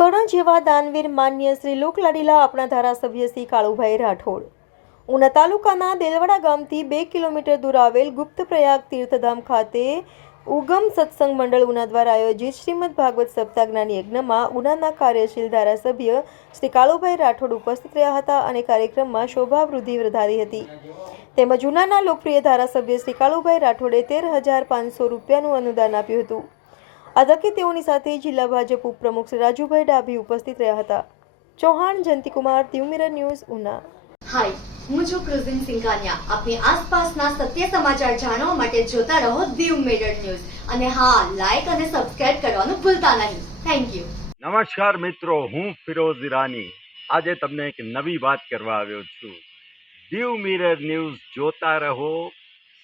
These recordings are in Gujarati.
કર્ણ જેવા દાનવીર માન્ય શ્રી લોકલાડીલા આપણા ધારાસભ્ય શ્રી કાળુભાઈ રાઠોડ ઉના તાલુકાના દેલવાડા ગામથી 2 કિલોમીટર દૂર આવેલ ગુપ્તપ્રયાગ તીર્થધામ ખાતે ઉગમ સત્સંગ મંડળ ઉના દ્વારા આયોજિત શ્રીમદ ભાગવત સપ્તાહ જ્ઞાન યજ્ઞમાં ઉનાના કાર્યશીલ ધારાસભ્ય શ્રી કાળુભાઈ રાઠોડ ઉપસ્થિત રહ્યા હતા અને કાર્યક્રમમાં શોભાવૃદ્ધિ વધારી હતી. તેમજ ઉનાના લોકપ્રિય ધારાસભ્ય શ્રી કાળુભાઈ રાઠોડે 13,500 રૂપિયાનું અનુદાન આપ્યું હતું. આ તકે તેઓની સાથે જિલ્લા ભાજપ ઉપપ્રમુખ શ્રી રાજુભાઈ ડાભી ઉપસ્થિત રહ્યા હતા. Chauhan Jayantikumar, Diu mirror news, Una. Hi, હું છું ક્રુઝિન સિંઘાનિયા. આપની આસપાસના સત્ય સમાચાર જાણવા માટે જોતા રહો દીવ મિરર ન્યૂઝ અને હા, લાઈક અને સબસ્ક્રાઇબ કરવાનું ભૂલતા નહીં. Thank you. નમસ્કાર મિત્રો, હું ફિરોઝ ઈરાની આજે તમને એક નવી વાત કરવા આવ્યો છું. દીવ મિરર ન્યૂઝ જોતા રહો,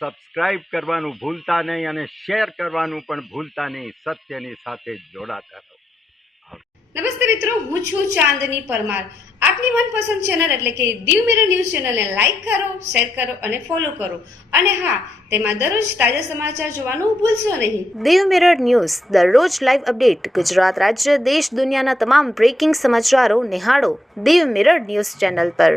સબસ્ક્રાઇબ કરવાનું ભૂલતા નહીં અને શેર કરવાનું પણ ભૂલતા નહીં. સત્યની સાથે જોડાતા રહો. નમસ્તે મિત્રો, હું છું ચાંદની પરમાર. આપની મનપસંદ ચેનલ એટલે કે દીવ મિરર ન્યૂઝ ચેનલને લાઈક કરો, શેર કરો અને ફોલો કરો. અને હા, તેમાં દરરોજ તાજા સમાચાર જોવાનું ભૂલશો નહીં. દીવ મિરર ન્યૂઝ દરરોજ લાઈવ અપડેટ. ગુજરાત રાજ્ય, દેશ, દુનિયાના તમામ બ્રેકિંગ સમાચારો નિહાળો દીવ મિરર ન્યૂઝ ચેનલ પર.